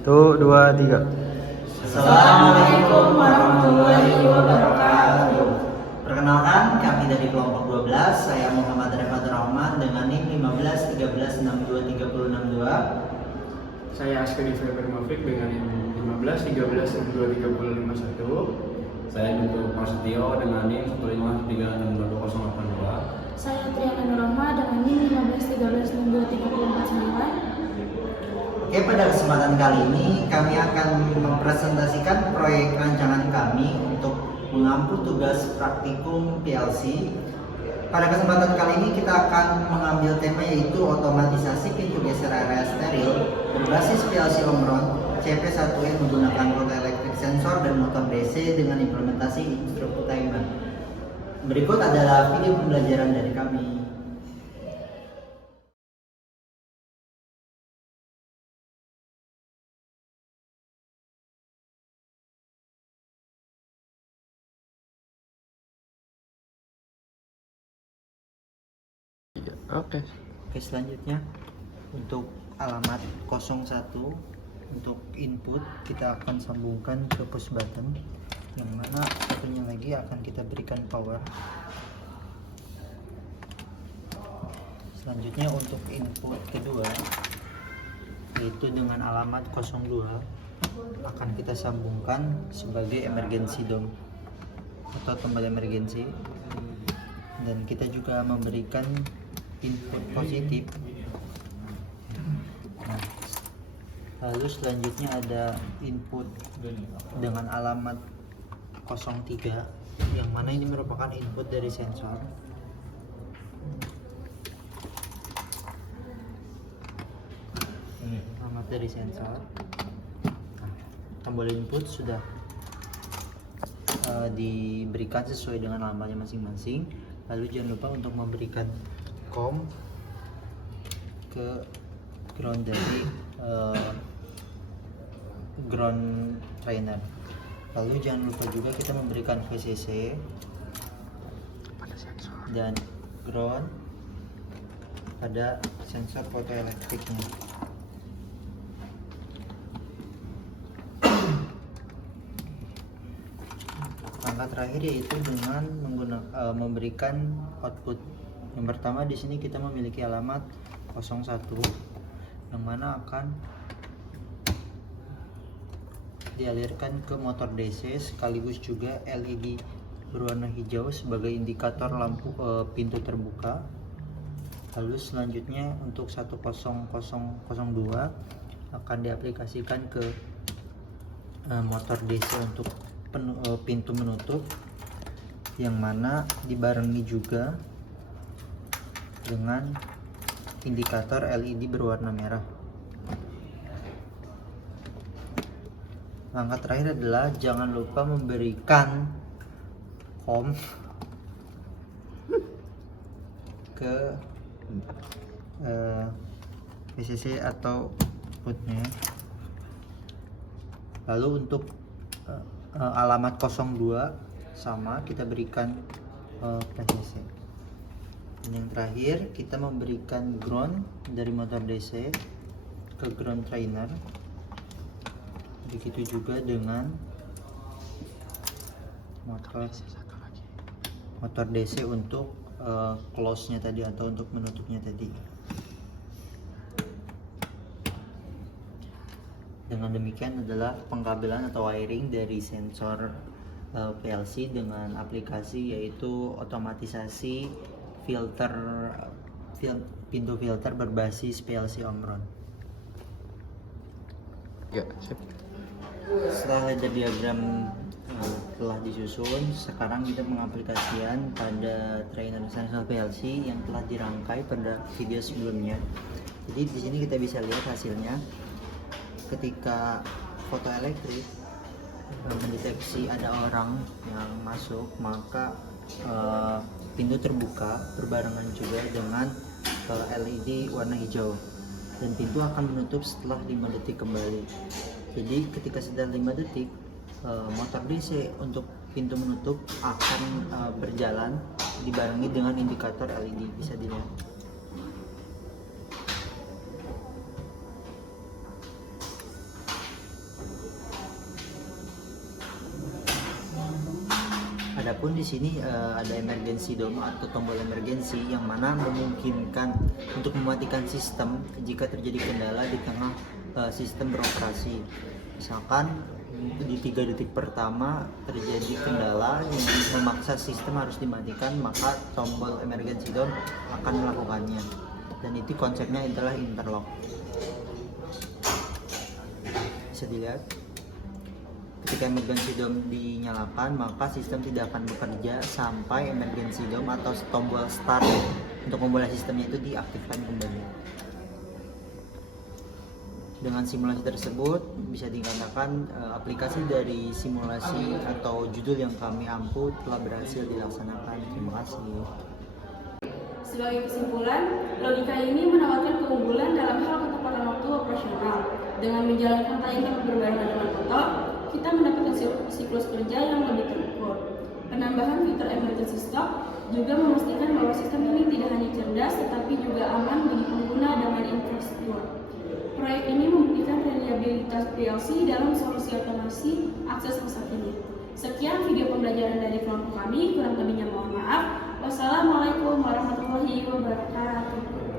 Tuh, dua, tiga. Assalamualaikum warahmatullahi wabarakatuh. Perkenalkan, kami dari kelompok 12. Saya Muhammad Refat Rahman dengan NIM 1513623062. Saya Askedi Feber Mafik dengan NIM 1513623051. Saya Guntur Prasetyo dengan NIM 153628082. Saya Triana Nuroma dengan NIM 1513623499. Oke, pada kesempatan kali ini kami akan mempresentasikan proyek rancangan kami untuk mengampu tugas praktikum PLC. Pada kesempatan kali ini kita akan mengambil tema yaitu otomatisasi pintu geser area steril berbasis PLC Omron CP1E menggunakan roda elektrik sensor dan motor DC dengan implementasi infotainment. Berikut adalah video pembelajaran dari kami. Oke. Oke, selanjutnya untuk alamat 01 untuk input kita akan sambungkan ke push button, yang mana satunya lagi akan kita berikan power. Selanjutnya untuk input kedua yaitu dengan alamat 02 akan kita sambungkan sebagai emergency dom atau tombol emergency, dan kita juga memberikan input positif. Nah, lalu selanjutnya ada input dengan alamat 03 yang mana ini merupakan input dari sensor. Alamat dari sensor. Nah, tombol input sudah diberikan sesuai dengan alamatnya masing-masing. Lalu jangan lupa untuk memberikan COM ke ground dari ground trainer. Lalu jangan lupa juga kita memberikan VCC dan ground pada sensor fotoelektriknya. Langkah terakhir yaitu dengan memberikan output. Yang pertama di sini kita memiliki alamat 01 yang mana akan dialirkan ke motor DC sekaligus juga LED berwarna hijau sebagai indikator lampu pintu terbuka. Lalu selanjutnya untuk 10002 akan diaplikasikan ke motor DC untuk pintu menutup, yang mana dibarengi juga dengan indikator LED berwarna merah. Langkah terakhir adalah jangan lupa memberikan COM ke VCC atau outputnya. Lalu untuk alamat 02 sama kita berikan VCC. Dan yang terakhir kita memberikan ground dari motor DC ke ground trainer. Begitu juga dengan motor DC untuk close-nya tadi atau untuk menutupnya tadi. Dengan demikian adalah pengkabelan atau wiring dari sensor PLC dengan aplikasi yaitu otomatisasi pintu filter berbasis PLC Omron. Ya, sip. Setelah ledger diagram telah disusun, sekarang kita mengaplikasikan pada trainer sensor PLC yang telah dirangkai pada video sebelumnya. Jadi di sini kita bisa lihat hasilnya. Ketika fotoelektrik mendeteksi ada orang yang masuk, maka pintu terbuka berbarengan juga dengan LED warna hijau, dan pintu akan menutup setelah 5 detik kembali. Jadi ketika sudah 5 detik, motor DC untuk pintu menutup akan berjalan dibarengi dengan indikator LED, bisa dilihat. Adapun di sini ada emergency dome atau tombol emergency yang mana memungkinkan untuk mematikan sistem jika terjadi kendala di tengah sistem beroperasi. Misalkan di 3 detik pertama terjadi kendala yang memaksa sistem harus dimatikan, maka tombol emergency dome akan melakukannya. Dan itu konsepnya adalah interlock. Bisa dilihat. Ketika emergency dome dinyalakan, maka sistem tidak akan bekerja sampai emergency dome atau tombol start untuk memulai sistemnya itu diaktifkan kembali. Dengan simulasi tersebut bisa dikatakan aplikasi dari simulasi atau judul yang kami ampu telah berhasil dilaksanakan. Terima kasih. Sebagai kesimpulan, logika ini menawarkan keunggulan dalam hal ketepatan waktu operasional. Dengan menjalankan timer berbarengan dengan motor, kita mendapatkan siklus kerja yang lebih terukur. Penambahan fitur emergency stop juga memastikan bahwa sistem ini tidak hanya cerdas tetapi juga aman bagi pengguna dengan infrastruktur. Proyek ini membuktikan reliabilitas PLC dalam solusi otomasi akses masa kini. Sekian video pembelajaran dari kelompok kami, kurang lebihnya mohon maaf. Wassalamualaikum warahmatullahi wabarakatuh.